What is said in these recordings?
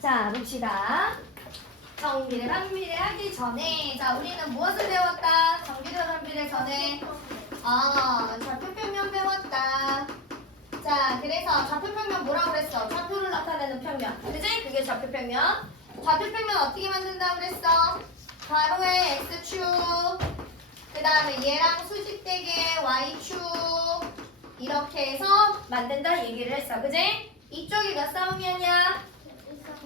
자, 봅시다. 정비례, 반비례 하기 전에 자, 우리는 무엇을 배웠다? 정비례, 반비례 전에 좌표평면 배웠다. 자, 그래서 좌표평면 뭐라고 그랬어? 좌표를 나타내는 평면. 그지? 그게 좌표평면. 좌표평면 어떻게 만든다고 그랬어? 가로의 X축, 그 다음에 얘랑 수직되게 Y축 이렇게 해서 만든다 얘기를 했어. 그지? 이쪽이 몇 사분면이야?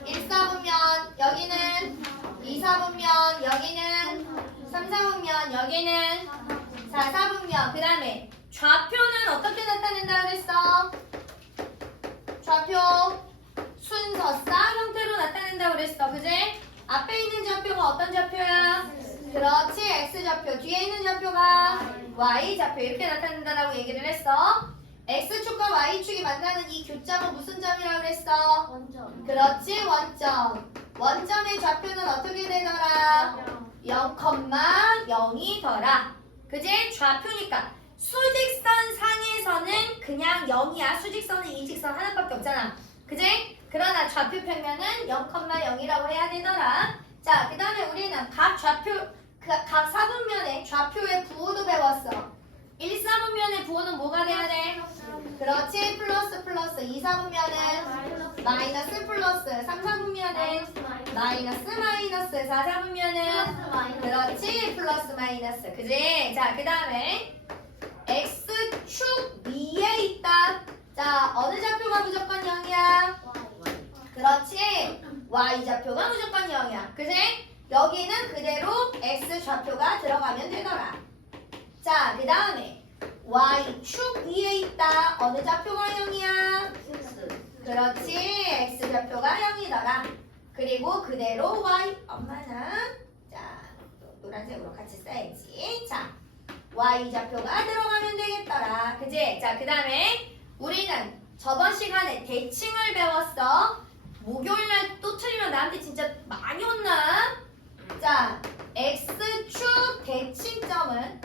1사분면, 여기는 2사분면, 여기는 3사분면, 여기는 4사분면. 그 다음에 좌표는 어떻게 나타낸다 그랬어? 좌표 순서쌍 형태로 나타낸다 그랬어. 그지? 앞에 있는 좌표가 어떤 좌표야? 그렇지, X좌표. 뒤에 있는 좌표가 Y좌표. 이렇게 나타낸다라고 얘기를 했어. X축과 Y축이 만나는 이 교점은 무슨 점이라고 그랬어? 원점. 그렇지, 원점. 원점의 좌표는 어떻게 되더라? 0,0이더라. 그지? 좌표니까 수직선 상에서는 그냥 0이야. 수직선은 이직선 하나밖에 없잖아. 그지? 그러나 좌표 평면은 0,0이라고 해야 되더라. 자, 그 다음에 우리는 각 사분면의 좌표의 부호도 배웠어. 1사분면의 부호는 뭐가 돼야 돼? 그렇지, 플러스. 2사분면은 마이너스 플러스. 3사분면은 마이너스. 4사분면은 그렇지, 플러스 마이너스. 그지? 자, 그 다음에 X축 위에 있다. 자, 어느 좌표가 무조건 0이야? 그렇지, Y좌표가 무조건 0이야. 그지? 여기는 그대로 X좌표가 들어가면 되더라. 자, 그 다음에 Y축 위에 있다. 어느 좌표가 0이야? 그렇지, X좌표가 0이더라. 그리고 그대로 Y, 엄마는 자, 노란색으로 같이 써야지. 자, Y좌표가 들어가면 되겠더라. 그지? 자, 그 다음에 우리는 저번 시간에 대칭을 배웠어. 목요일날 또 틀리면 나한테 진짜 많이 혼나. 자, X축 대칭점은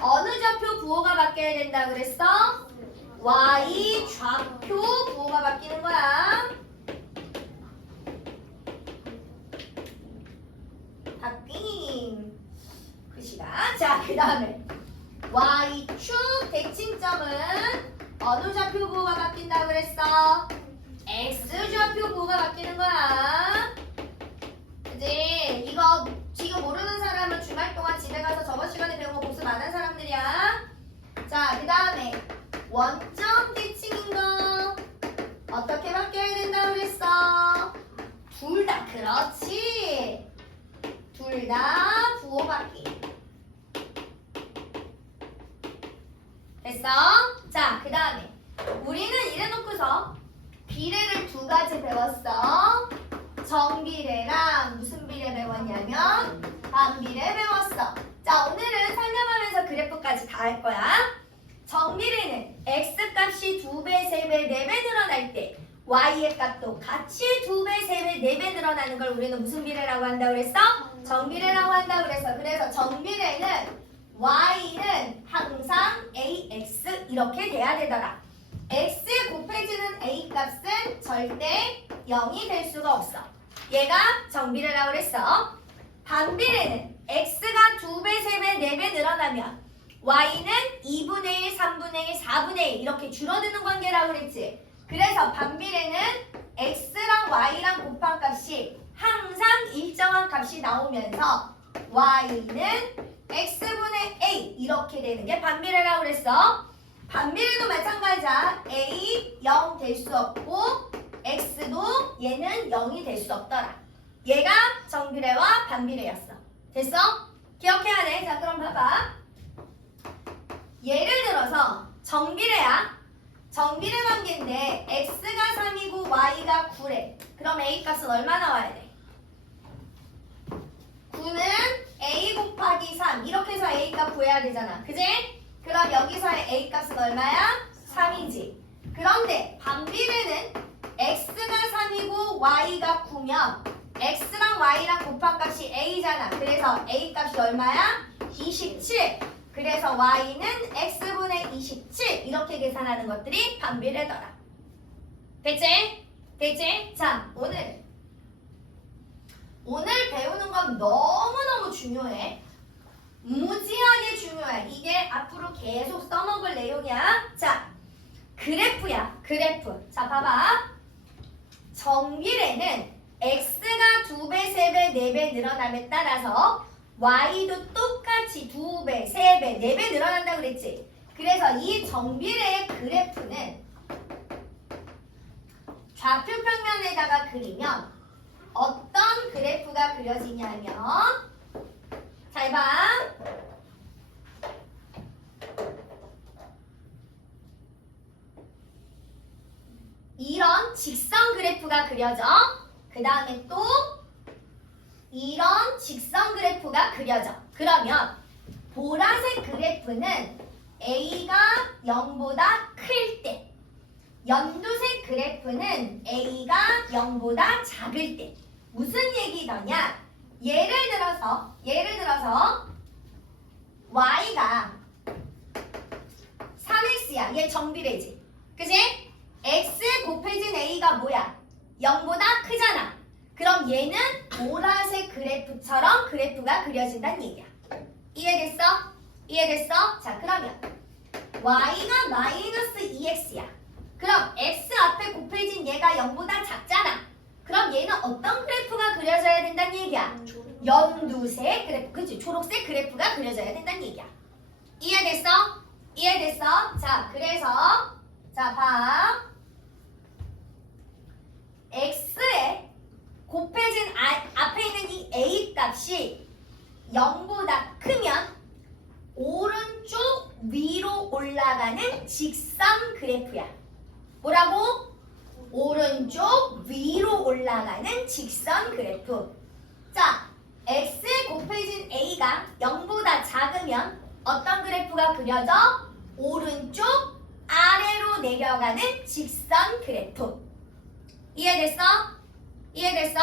어느 좌표 부호가 바뀌어야 된다 그랬어? Y좌표 부호가 바뀌는 거야. 바뀐 글씨가. 자, 그 다음에 Y축 대칭점은 어느 좌표 부호가 바뀐다 그랬어? X좌표 부호가 바뀌는 거야. 그지? 이거 지금 모르는 사람은 주말 동안 집에 가서 저번 시간에 배운 거 복습 안 한 사람들이야. 자, 그 다음에 원점 대칭인 거 어떻게 바뀌어야 된다 그랬어? 둘 다. 그렇지, 둘 다 부호 바뀌. 됐어? 자, 그 다음에 우리는 이래놓고서 비례를 두 가지 배웠어. 정비례랑 무슨 비례 배웠냐면 반비례 배웠어. 자, 오늘은 설명하면서 그래프까지 다 할 거야. 정비례는 X값이 2배, 3배, 4배 늘어날 때 Y의 값도 같이 2배, 3배, 4배 늘어나는 걸 우리는 무슨 비례라고 한다고 그랬어? 정비례라고 한다고 그랬어. 그래서 정비례는 Y는 항상 AX 이렇게 돼야 되더라. X에 곱해지는 A 값은 절대 0이 될 수가 없어. 얘가 정비례라고 그랬어. 반비례는 X가 2배, 3배, 4배 늘어나면 Y는 2분의 1, 3분의 1, 4분의 1 이렇게 줄어드는 관계라고 그랬지. 그래서 반비례는 X랑 Y랑 곱한 값이 항상 일정한 값이 나오면서 Y는 X분의 A 이렇게 되는 게 반비례라고 그랬어. 반비례도 마찬가지야. A 0 될 수 없고 X도 얘는 0이 될 수 없더라. 얘가 정비례와 반비례였어. 됐어? 기억해야 돼. 자, 그럼 봐봐. 예를 들어서 정비례야. 정비례 관계인데 X가 3이고 Y가 9래. 그럼 A 값은 얼마 나와야 돼? 9는 A 곱하기 3 이렇게 해서 A 값 구해야 되잖아. 그지? 그럼 여기서의 A 값은 얼마야? 3이지. 그런데 반비례는 X가 3이고 Y가 9면 X랑 Y랑 곱한 값이 A잖아. 그래서 A 값이 얼마야? 27. 그래서 Y는 X분의 27 이렇게 계산하는 것들이 반비례더라. 됐지? 됐지? 자, 오늘 배우는 건 너무너무 중요해. 무지하게 중요해. 이게 앞으로 계속 써먹을 내용이야. 자, 그래프야. 그래프. 자, 봐봐. 정비례는 x가 2배, 3배, 4배 늘어남에 따라서 y도 똑같이 2배, 3배, 4배 늘어난다 그랬지? 그래서 이 정비례의 그래프는 좌표 평면에다가 그리면 어떤 그래프가 그려지냐면, 잘 봐. 이런 직선 그래프가 그려져. 그 다음에 또 이런 직선 그래프가 그려져. 그러면 보라색 그래프는 A가 0보다 클 때, 연두색 그래프는 A가 0보다 작을 때. 무슨 얘기더냐? 예를 들어서 Y가 3X야. 얘 정비례지. 그치? X 곱해진 A가 뭐야? 0보다 크잖아. 그럼 얘는 보라색 그래프처럼 그래프가 그려진다는 얘기야. 이해됐어? 이해됐어? 자, 그러면 Y가 마이너스 2X야. 그럼 X 앞에 곱해진 얘가 0보다 작잖아. 그럼 얘는 어떤 그래프가 그려져야 된다는 얘기야? 연두색 그래프, 그치? 초록색 그래프가 그려져야 된다는 얘기야. 이해됐어? 이해됐어? 자, 그래서 자, 봐. X에 곱해진 앞에 있는 이 A 값이 0보다 크면 오른쪽 위로 올라가는 직선 그래프야. 뭐라고? 오른쪽 위로 올라가는 직선 그래프. 자, X에 곱해진 A가 0보다 작으면 어떤 그래프가 그려져? 오른쪽 아래로 내려가는 직선 그래프. 이해됐어? 이해됐어?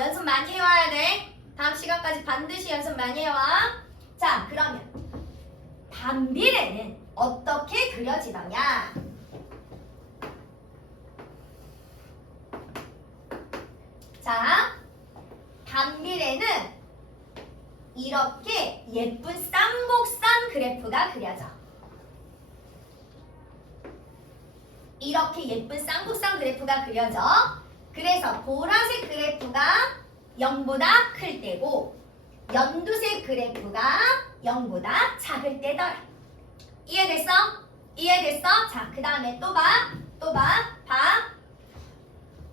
연습 많이 해와야 돼. 다음 시간까지 반드시 연습 많이 해와. 자, 그러면 반비례는 어떻게 그려지더냐? 자, 반비례는 이렇게 예쁜 쌍곡선 그래프가 그려져. 이렇게 예쁜 쌍곡선 그래프가 그려져. 그래서 보라색 그래프가 0보다 클 때고 연두색 그래프가 0보다 작을 때더라. 이해됐어? 이해됐어? 자, 그 다음에 또 봐. 봐.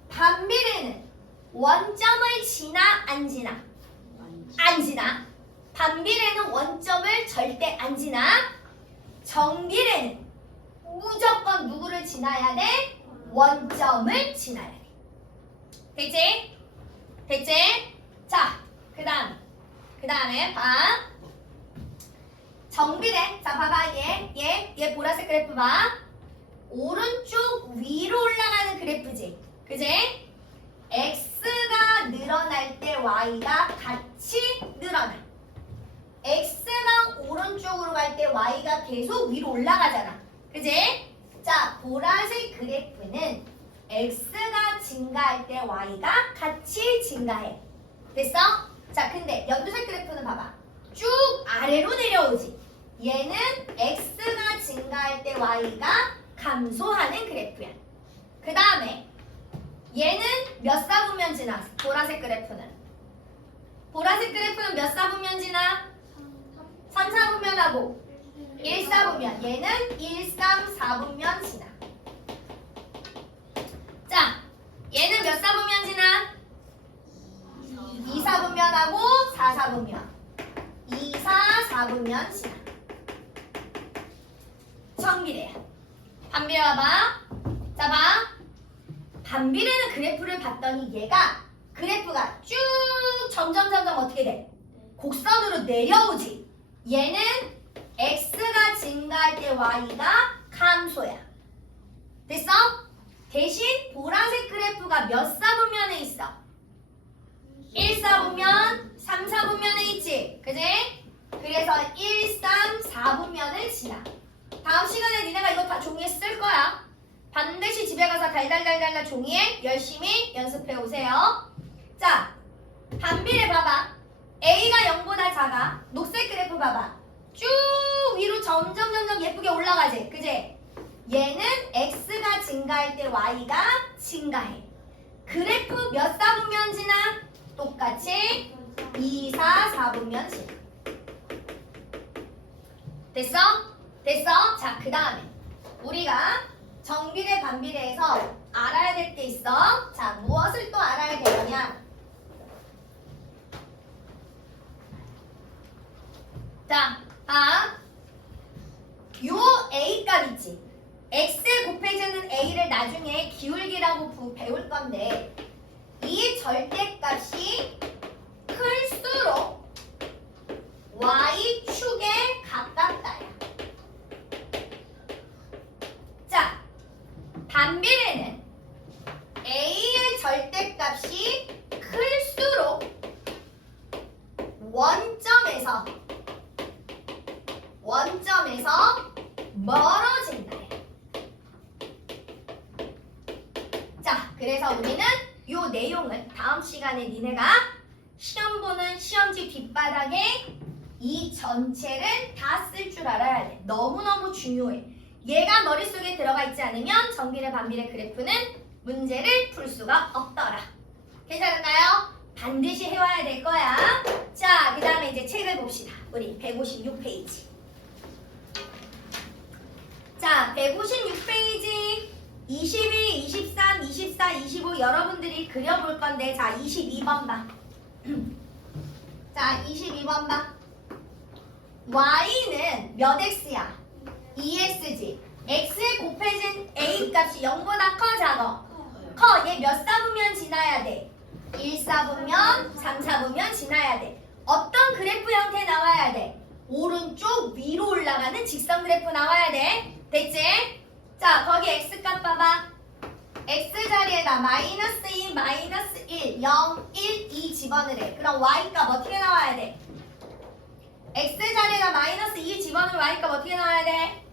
반비례는 원점을 지나 안 지나? 안 지나. 반비례는 원점을 절대 안 지나. 정비례는 무조건 누구를 지나야 돼? 원점을 지나야 돼. 됐지? 됐지? 자, 그 다음에 봐. 정비례. 자, 봐봐. 얘 보라색 그래프 봐. 오른쪽 위로 올라가는 그래프지. 그지? X가 늘어날 때 Y가 같이 늘어나. X가 오른쪽으로 갈 때 Y가 계속 위로 올라가잖아. 그지? 자, 보라색 그래프는 X가 증가할 때 Y가 같이 증가해. 됐어? 자, 근데 연두색 그래프는 봐봐. 쭉 아래로 내려오지. 얘는 X가 증가할 때 Y가 감소하는 그래프야. 그 다음에 얘는 몇 사분면 지나? 보라색 그래프는 몇 사분면 지나? 3, 4분면하고 1, 4분면. 얘는 1, 3, 4분면 지나. 자, 얘는 몇 사분면 지나? 2, 4분면하고 4, 4분면. 2, 4, 4분면 지나. 정비례야. 반비례 봐봐. 자, 봐. 반비례는 그래프를 봤더니 얘가 그래프가 쭉 점점 어떻게 돼? 곡선으로 내려오지. 얘는 X가 증가할 때 Y가 감소야. 됐어? 대신 보라색 그래프가 몇 사분면에 있어? 1, 4분면, 3, 4분면에 있지. 그지? 그래서 1, 3, 4분면을 지나. 다음 시간에 니네가 이거 다 종이에 쓸 거야. 반드시 집에 가서 달달달달 종이에 열심히 연습해 오세요. 자, 반비례 봐봐. A가 0보다 작아. 녹색 그래프 봐봐. 쭉 위로 점점 예쁘게 올라가지. 그지? 얘는 X가 증가할 때 Y가 증가해. 그래프 몇 사분면 지나? 똑같이 2, 4, 4분면 지나. 됐어? 됐어? 자, 그 다음에 우리가 정비례 반비례에서 알아야 될 게 있어. 자, 무엇을 또 알아야 되느냐? 자, 요 A 값 있지? X에 곱해주는 A를 나중에 기울기라고 배울 건데 이 절대값이 클수록 Y축에 가깝다야. 자, 반비례는 A의 절대값이 클수록 원점에서 멀어진다. 자, 그래서 우리는 요 내용을 다음 시간에 니네가 시험 보는 시험지 뒷바닥에 이 전체를 다 쓸 줄 알아야 돼. 너무너무 중요해. 얘가 머릿속에 들어가 있지 않으면 정비례 반비례 그래프는 문제를 풀 수가 없더라. 괜찮을까요? 반드시 해와야 될 거야. 자, 그 다음에 이제 책을 봅시다. 우리 156페이지. 자, 156페이지 22, 23, 24, 25 여러분들이 그려볼 건데 자, 22번 봐. 자, 22번 봐. Y는 몇 X야? 2X지. X에 곱해진 A 값이 0보다 커, 작아? 커. 얘 몇 사분면 지나야 돼? 1사분면, 3사분면 지나야 돼. 어떤 그래프 형태 나와야 돼? 오른쪽 위로 올라가는 직선 그래프 나와야 돼. 됐지? 자, 거기 X값 봐봐. X 자리에다 마이너스 2, 마이너스 1, 0, 1, 2 집어넣으래. 그럼 Y값 어떻게 나와야 돼? X 자리에다 마이너스 2 집어넣으면 Y값 어떻게 나와야 돼?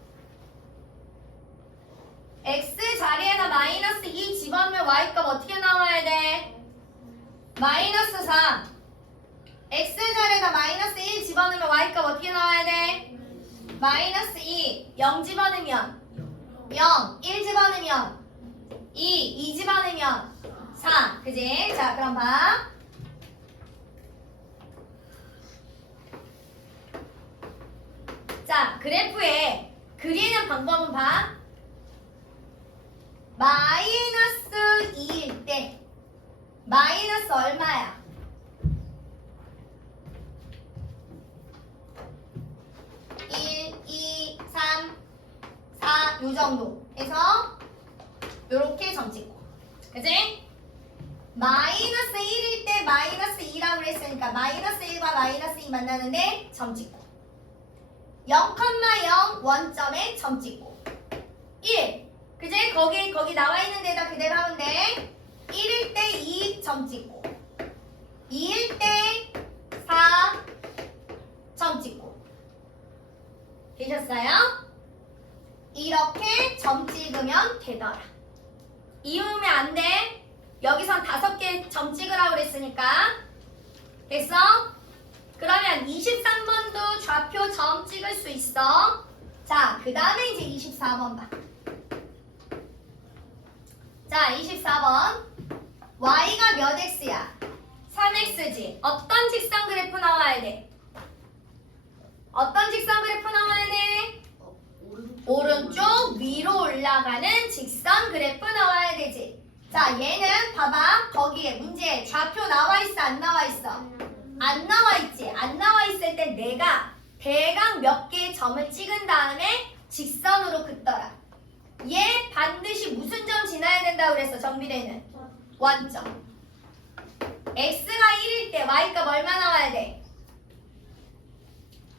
X 자리에다 마이너스 2 집어넣으면 Y값 어떻게 나와야 돼? 마이너스 3. X 자리에다 마이너스 1 집어넣으면 Y값 어떻게 나와야 돼? 마이너스 2. 0 집어넣으면 0. 1 집어넣으면 2 집어넣으면 4. 그지? 자, 그럼 봐. 자, 그래프에 그리는 방법은 봐. 마이너스 2일 때 마이너스 얼마야? 1, 2, 3, 4 요 정도 해서 요렇게 점 찍고. 그치? 마이너스 1일 때 마이너스 2라고 그랬으니까 마이너스 1과 마이너스 2 만나는데 점 찍고 0,0 원점에 점 찍고 1. 그지? 거기 나와 있는 데다 그대로 하면 돼. 1일 때 2 점 찍고 2일 때 4 점 찍고. 되셨어요? 이렇게 점 찍으면 되더라. 이으면 안 돼. 여기선 5개 점 찍으라고 그랬으니까. 됐어? 그러면 23번도 좌표 점 찍을 수 있어. 자, 그 다음에 이제 24번 봐. 자, 24번. Y가 몇 X야? 3X지. 어떤 직선 그래프 나와야 돼? 어떤 직선 그래프 나와야 돼? 오른쪽 위로 올라가는 직선 그래프 나와야 되지. 자, 얘는 봐봐. 거기에 문제에 좌표 나와 있어, 안 나와 있어? 안 나와 있지. 안 나와 있을 때 내가 대강 몇 개의 점을 찍은 다음에 직선으로 긋더라. 얘 반드시 무슨 점 지나야 된다고 그랬어, 정비례는? 원점. X가 1일 때 Y값 얼마 나와야 돼?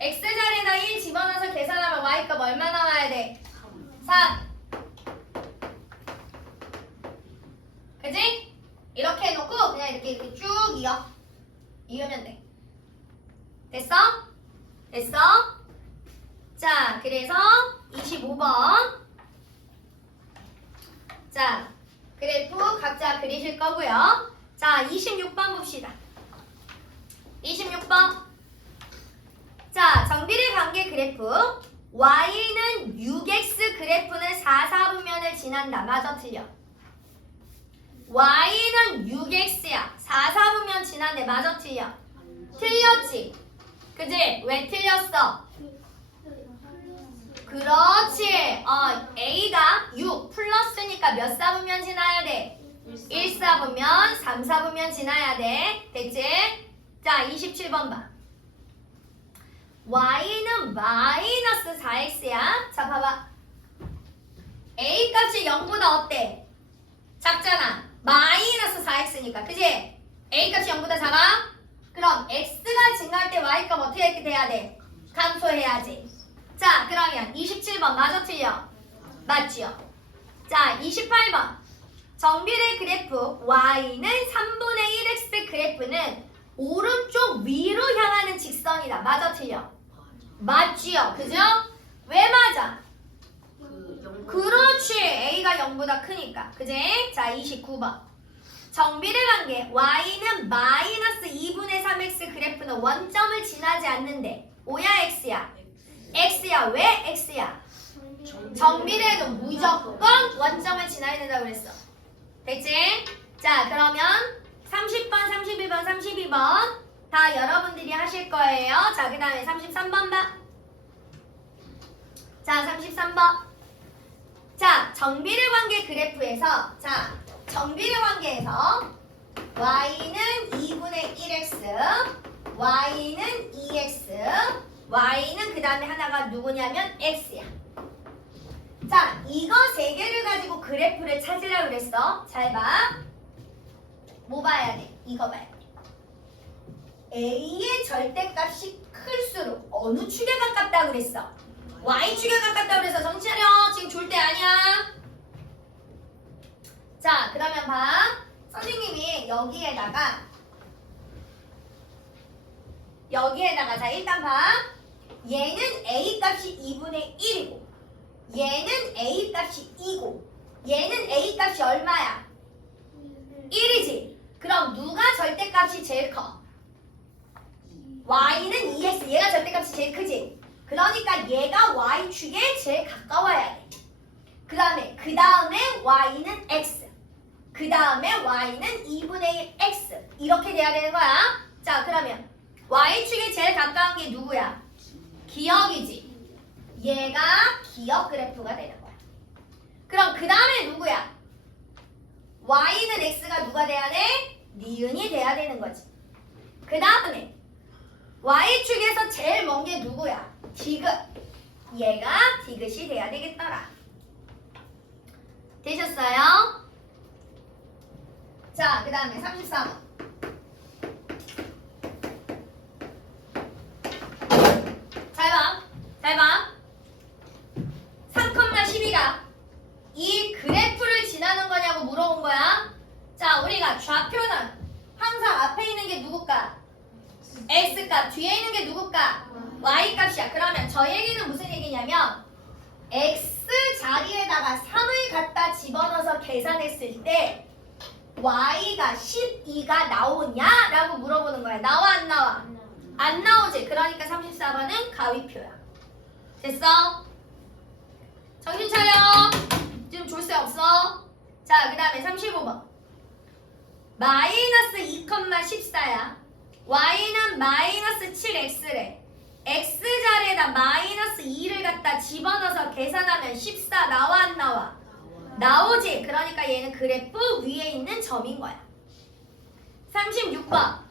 X 자리에다 1 집어넣어서 계산하면 Y값 얼마 나와야 돼? 3. 그지? 이렇게 해놓고 그냥 이렇게 쭉 이으면 돼. 됐어? 됐어? 자, 그래서 25번. 자, 그래프 각자 그리실 거고요. 자, 26번 봅시다. 26번. 자, 정비례 관계 그래프. y는 6x 그래프는 4, 4분면을 지난다. 맞아, 틀려? y는 6x야. 4, 4분면 지난대. 맞아, 틀려? 틀렸지? 그지? 왜 틀렸어? 그렇지. a가 6 플러스니까 몇 4분면 지나야 돼? 1, 4분면, 3, 4분면 지나야 돼. 됐지? 자, 27번 봐. y는 마이너스 4x야. 자, 봐봐. a 값이 0보다 어때? 작잖아. 마이너스 4x니까. 그지? a 값이 0보다 작아? 그럼 x가 증가할 때 y 값 어떻게 돼야 돼? 감소해야지. 자, 그러면 27번 맞아, 틀려? 맞지요? 자, 28번. 정비례 그래프 y는 3분의 1x 그래프는 오른쪽 위로 향하는 직선이다. 맞아, 틀려? 맞지요? 그죠? 왜 맞아? 그렇지. a가 0보다 크니까. 그지? 자, 29번. 정비례 관계 y는 마이너스 2분의 3x 그래프는 원점을 지나지 않는데 O야 x야? x야. 왜 x야? 정비례는 무조건 원점을 지나야 된다고 그랬어. 됐지? 자, 그러면 30번, 31번, 32번 다 여러분들이 하실 거예요. 자, 그 다음에 33번 봐. 자, 33번. 자, 정비례 관계 그래프에서 정비례 관계에서 y는 2분의 1x, y는 2x, y는 그 다음에 하나가 누구냐면 x야. 자, 이거 세 개를 가지고 그래프를 찾으라고 그랬어. 잘 봐. 뭐 봐야 돼? 이거 봐야 돼. a의 절대값이 클수록 어느 축에 가깝다고 그랬어? y축에 가깝다고 그래서 정신 차려. 지금 졸 때 아니야. 자, 그러면 봐. 선생님이 여기에다가 자, 일단 봐. 얘는 a 값이 2분의 1이고 얘는 a 값이 2고 얘는 a 값이 얼마야? 1이지. 그럼 누가 절대값이 제일 커? y는 2x. 얘가 절대값이 제일 크지. 그러니까 얘가 y축에 제일 가까워야 돼. 그 다음에 y는 x. 그 다음에 y는 2분의 1 x. 이렇게 돼야 되는 거야. 자, 그러면 y축에 제일 가까운 게 누구야? 기역이지. 얘가 기역 그래프가 되는 거야. 그럼 그 다음에 누구야? y는 x가 누가 돼야 돼? 니은이 돼야 되는 거지. 그 다음에 y축에서 제일 먼 게 누구야? 디귿. 얘가 디귿이 돼야 되겠더라. 되셨어요? 자, 그 다음에 34번. 잘 봐. 3,12가 이 그래프를 지나는 거냐고 물어본 거야. 자, 우리가 좌표는 항상 앞에 있는 게 누굴까? x값. 뒤에 있는 게 누굴까? y값이야. 그러면 저 얘기는 무슨 얘기냐면 x 자리에다가 3을 갖다 집어넣어서 계산했을 때 y가 12가 나오냐? 라고 물어보는 거야. 나와 안 나와? 안 나오지. 그러니까 34번은 가위표야. 됐어? 정신 차려. 지금 졸 새 없어. 자, 그 다음에 35번. 마이너스 2,14야. y는 마이너스 7x래. x 자리에다 마이너스 2를 갖다 집어넣어서 계산하면 14 나와 안 나와? 나오지. 그러니까 얘는 그래프 위에 있는 점인 거야. 36번.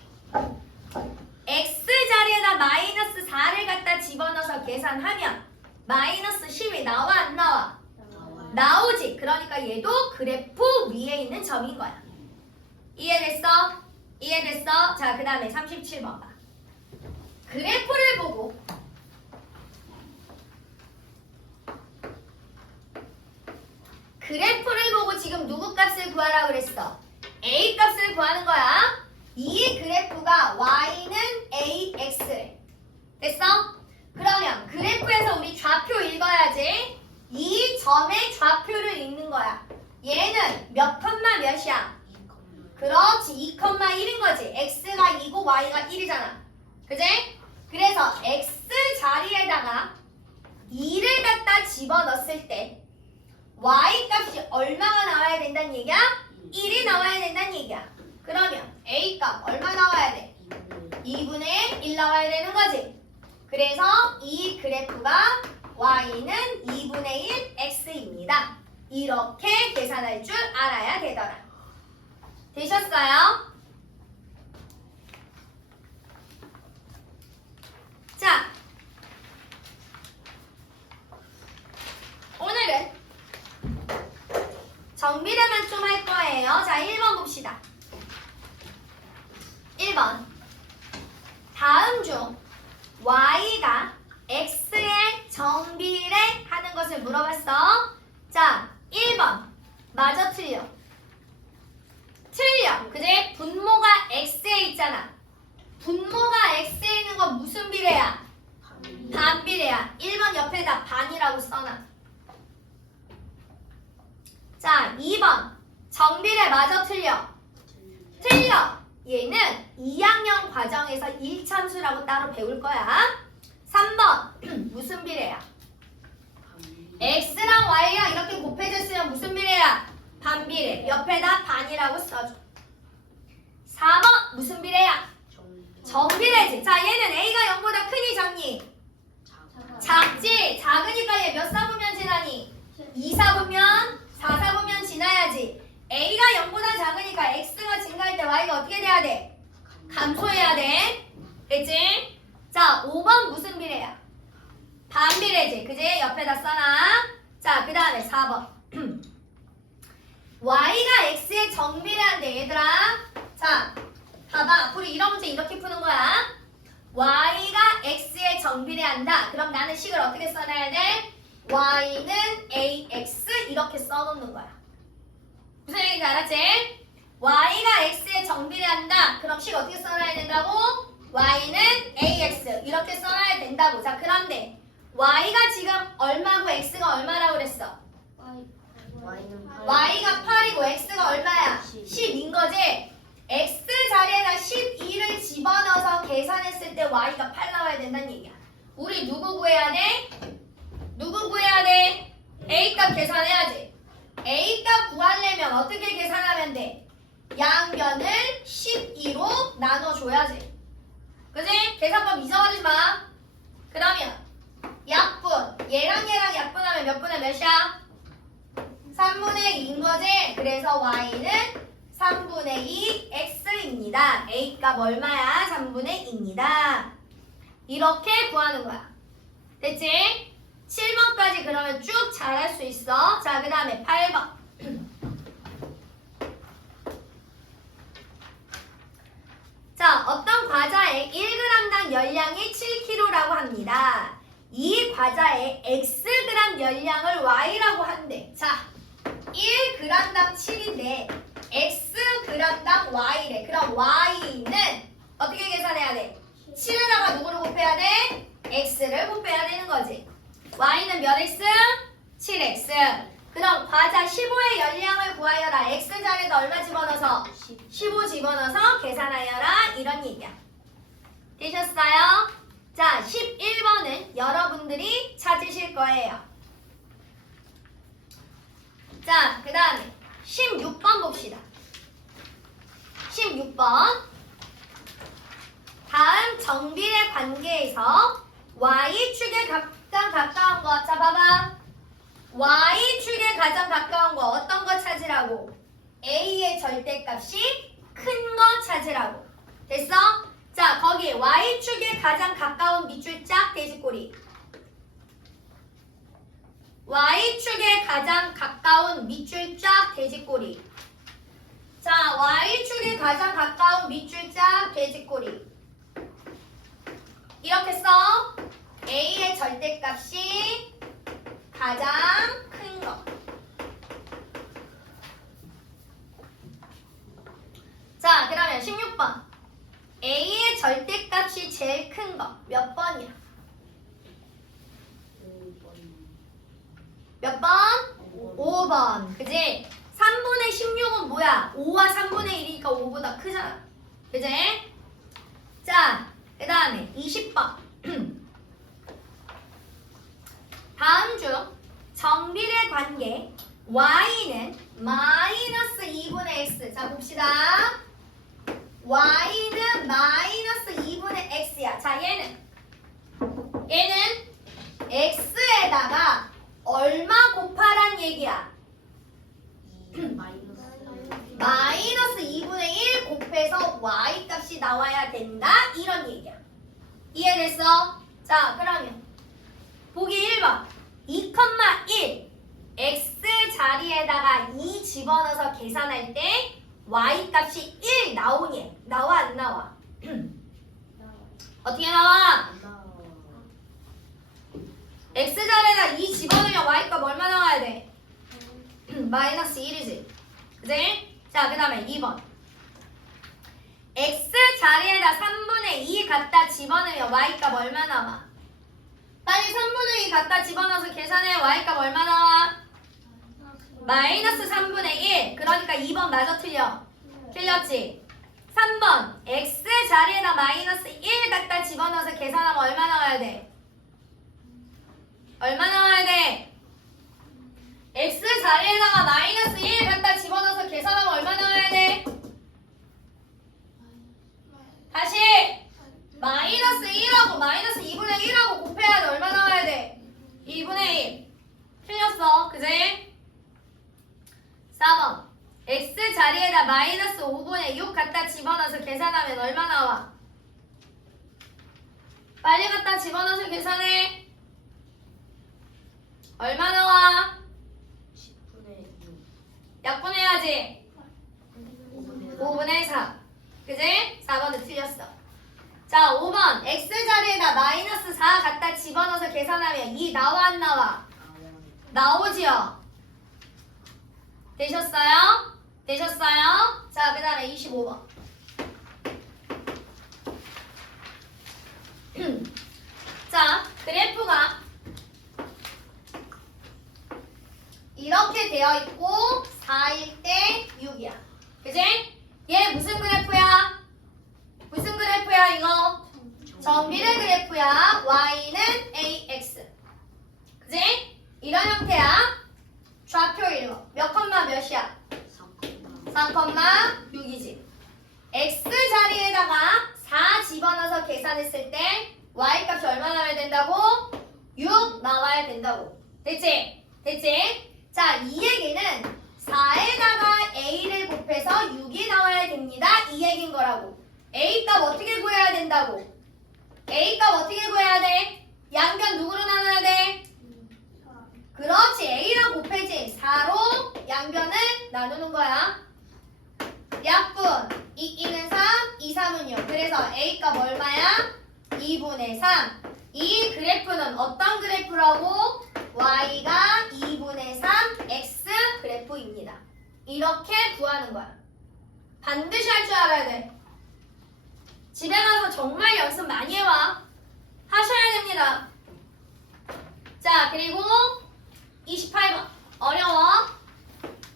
x 자리에다 마이너스 4를 갖다 집어넣어서 계산하면 마이너스 10이 나와 안 나와? 나오지. 그러니까 얘도 그래프 위에 있는 점인 거야. 이해됐어? 이해됐어? 자, 그 다음에 37번 봐. 그래프를 보고 지금 누구 값을 구하라고 그랬어? a 값을 구하는 거야. 이 그래프가 y는 ax래. 됐어? 그러면 그래프에서 우리 좌표 읽어야지. 이 점의 좌표를 읽는 거야. 얘는 몇 컴마 몇이야? 그렇지. 2,1인 거지. x가 2고 y가 1이잖아. 그지? 그래서 x 자리에다가 2를 갖다 집어넣었을 때 y 값이 얼마가 나와야 된다는 얘기야? 1이 나와야 된다는 얘기야. 그러면 a 값 얼마 나와야 돼? 2분의 1 나와야 되는 거지. 그래서 이 그래프가 y는 2분의 1 x입니다. 이렇게 계산할 줄 알아야 되더라. 되셨어요? 자, 오늘은 정비례만 좀 할 거예요. 자, 1번 봅시다. 1번. 다음 중 y가 x의 정비례 하는 것을 물어봤어. 자, 1번. 맞아, 틀려? 틀려. 그지? 분모가 x에 있잖아. 분모가 x에 있는 건 무슨 비례야? 반비례야. 1번 옆에다 반이라고 써놔. 자, 2번. 정비례 맞아, 틀려? 틀려. 얘는 2학년 과정에서 1참수라고 따로 배울 거야. 3번. 무슨 비례야? x랑 y랑 이렇게 곱해졌으면 무슨 비례야? 반비례. 옆에다 반이라고 써줘. 4번. 무슨 비례야? 정비례지. 자, 얘는 a가 0보다 크니 작니? 작지. 작으니까 얘 몇 사분면 지나니? 2사분면, 4사분면 지나야지. a가 0보다 작으니까 x가 증가할 때 y가 어떻게 돼야 돼? 감소해야 돼. 그치? 자, 5번 무슨 비례야? 반비례지. 그지? 옆에다 써놔. 자, 그 다음에 4번. y가 x의 정비례한데 얘들아. 자, 봐봐. 우리 이런 문제 이렇게 푸는 거야. y가 x의 정비례한다. 그럼 나는 식을 어떻게 써놔야 돼? y는 ax 이렇게 써놓는 거야. 무슨 얘기인지 알았지? y가 x의 정비례한다. 그럼 식 어떻게 써놔야 된다고? y는 ax 이렇게 써놔야 된다고. 자, 그런데 y가 지금 얼마고 x가 얼마라고 그랬어? y가 8이고 x가 얼마야? 10인 거지? x 자리에다 12를 집어넣어서 계산했을 때 y가 8 나와야 된다는 얘기야. 우리 누구 구해야 돼? 누구 구해야 돼? a값 계산해야지. a값 구하려면 어떻게 계산하면 돼? 양변을 12로 나눠줘야지. 그지? 계산법 잊어버리지 마. 그러면 약분. 얘랑 약분하면 몇 분의 몇이야? 3분의 2인 거지? 그래서 y는 3분의 2 x입니다. a값 얼마야? 3분의 2입니다. 이렇게 구하는 거야. 됐지? 7번까지 그러면 쭉 잘할 수 있어. 자, 그 다음에 8번. 자, 어떤 과자의 1g당 열량이 7kg라고 합니다. 이 과자의 xg 열량을 y라고 한대. 자, 1g당 7인데 xg당 y래. 그럼 y는 어떻게 계산해야 돼? 7에다가 누구를 곱해야 돼? x를 곱해야 되는 거지. y는 몇 x? 7x. 그럼 과자 15의 열량을 구하여라. x자리에다 얼마 집어넣어서? 15 집어넣어서 계산하여라. 이런 얘기야. 되셨어요? 자, 11번은 여러분들이 찾으실 거예요. 자, 그 다음에 16번 봅시다. 16번. 다음 정비례 관계에서 y축에 가장 가까운 거. 자, 봐봐. y축에 가장 가까운 거 어떤 거 찾으라고? a의 절대값이 큰 거 찾으라고. 됐어? 자, 거기 y축에 가장 가까운 밑줄 짝 돼지꼬리. y축에 가장 가까운 밑줄 짝 돼지꼬리. 자, y축에 가장 가까운 밑줄 짝 돼지꼬리. 이렇게 써. a의 절대값이 가장 큰 거. 자, 그러면 16번. a의 절대값이 제일 큰 거. 몇 번이야? 몇 번? 5번. 그지? 3분의 16은 뭐야? 5와 3분의 1이니까 5보다 크잖아. 그지? 자, 그 다음에 20번. 다음 중 정비례 관계 y는 마이너스 2분의 x. 자, 봅시다. y는 마이너스 2분의 x야. 자, 얘는 x에다가 얼마 곱하란 얘기야? 마이너스 2분의 1 곱해서 y 값이 나와야 된다. 이런 얘기야. 이해됐어? 자, 그러면 보기 1번 2,1 x 자리에다가 2 집어넣어서 계산할 때 y 값이 1 나오니? 나와 안 나와? 어떻게 나와? x 자리에다 2 집어넣으면 y 값 얼마 나와야 돼? 마이너스 1이지. 그치? 자, 그 다음에 2번 x 자리에다 3분의 2 갖다 집어넣으면 y 값 얼마 나와? 빨리 3분의 2 갖다 집어넣어서 계산해. y 값 얼마 나와? 마이너스 3분의 1. 그러니까 2번 마저 틀려. 틀렸지? 3번 x 자리에다 마이너스 1 갖다 집어넣어서 계산하면 얼마 나와야 돼? 얼마 나와야 돼? x 자리에다가 마이너스 1 갖다 집어넣어서 계산하면 얼마 나와야 돼? 다시 마이너스 1하고 마이너스 2분의 1하고 곱해야 돼. 얼마 나와야 돼? 2분의 1. 틀렸어. 그지? 4번 x 자리에다 마이너스 5분의 6 갖다 집어넣어서 계산하면 얼마 나와? 빨리 갖다 집어넣어서 계산해. 얼마 나와? 10분의 6. 약분해야지. 5분의 4. 그지? 4번은 틀렸어. 자, 5번 x 자리에다 마이너스 4 갖다 집어넣어서 계산하면 2 나와 안 나와? 나오지요? 되셨어요? 되셨어요? 자, 그 다음에 25번. 자, 그래프가 이렇게 되어 있고 4일 때 6이야. 그지? 얘 무슨 그래프야? 무슨 그래프야 이거? 정비례 그래프야. y는 ax. 그지? 이런 형태야. 좌표 1번. 몇 컴마 몇이야? 3,6이지. x 자리에다가 4 집어넣어서 계산했을 때 y 값이 얼마 나와야 된다고? 6 나와야 된다고. 됐지? 됐지? 자, 이 얘기는 4에다가 a를 곱해서 6이 나와야 됩니다. 이 얘기인 거라고. a 값 어떻게 구해야 된다고? a 값 어떻게 구해야 돼? 양변 누구로 나눠야 돼? 그렇지. a랑 곱해지. 4로 양변을 나누는 거야. 약분. 2는 3, 2, 3은 6. 그래서 a 값 얼마야? 2분의 3. 이 그래프는 어떤 그래프라고? y가 2분의 3 x 그래프입니다. 이렇게 구하는 거야. 반드시 할 줄 알아야 돼. 집에 가서 정말 연습 많이 해와. 하셔야 됩니다. 자, 그리고 28번. 어려워.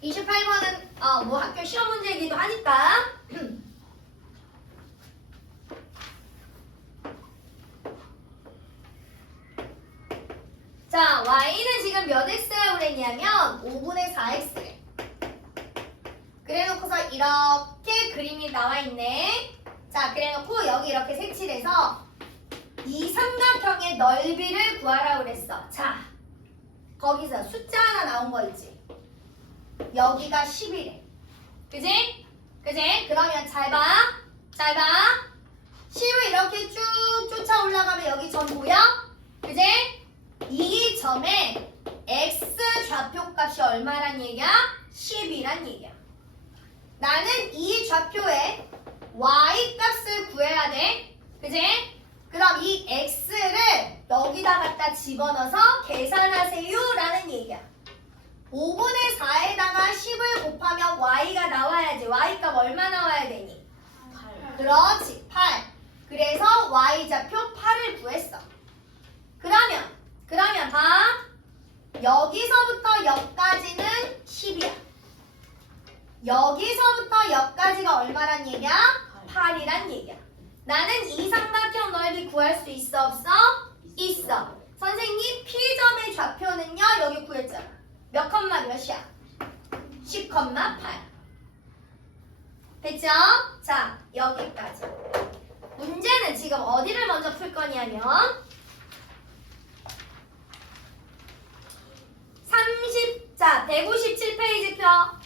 28번은 뭐 학교 시험 문제이기도 하니까. 자, y는 지금 몇 x라고 그랬냐면 5분의 4x래. 그래놓고서 이렇게 그림이 나와 있네. 자, 그래놓고 여기 이렇게 색칠해서 이 삼각형의 넓이를 구하라고 그랬어. 자, 거기서 숫자 하나 나온 거 있지? 여기가 10이래. 그지? 그지? 그러면 잘 봐. 잘 봐. 10을 이렇게 쭉 쫓아 올라가면 여기 점 보여? 그지? 이 점에 x 좌표값이 얼마란 얘기야? 10이란 얘기야. 나는 이 좌표에 y 값을 구해야 돼. 그지? 그럼 이 x를 여기다 갖다 집어넣어서 계산하세요 라는 얘기야. 5분의 4에다가 10을 곱하면 y가 나와야지. y 값 얼마 나와야 되니? 8. 그렇지. 8. 그래서 y좌표 8을 구했어. 그러면 봐. 여기서부터 여기까지는 10이야. 여기서부터 여기까지가 얼마란 얘기야? 8이란 얘기야. 나는 이 삼각형 넓이 구할 수 있어 없어? 있어. 선생님 P점의 좌표는요 여기 구했잖아. 몇 컴마 몇이야? 10,8. 됐죠? 자 여기까지. 문제는 지금 어디를 먼저 풀 거냐면 157페이지 펴.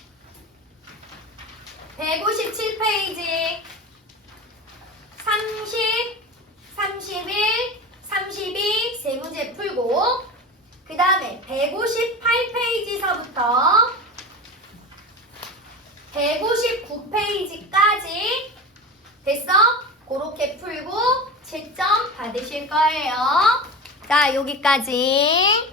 157페이지 30, 31, 32 세 문제 풀고 그 다음에 158페이지서부터 159페이지까지 됐어? 그렇게 풀고 채점 받으실 거예요. 자, 여기까지.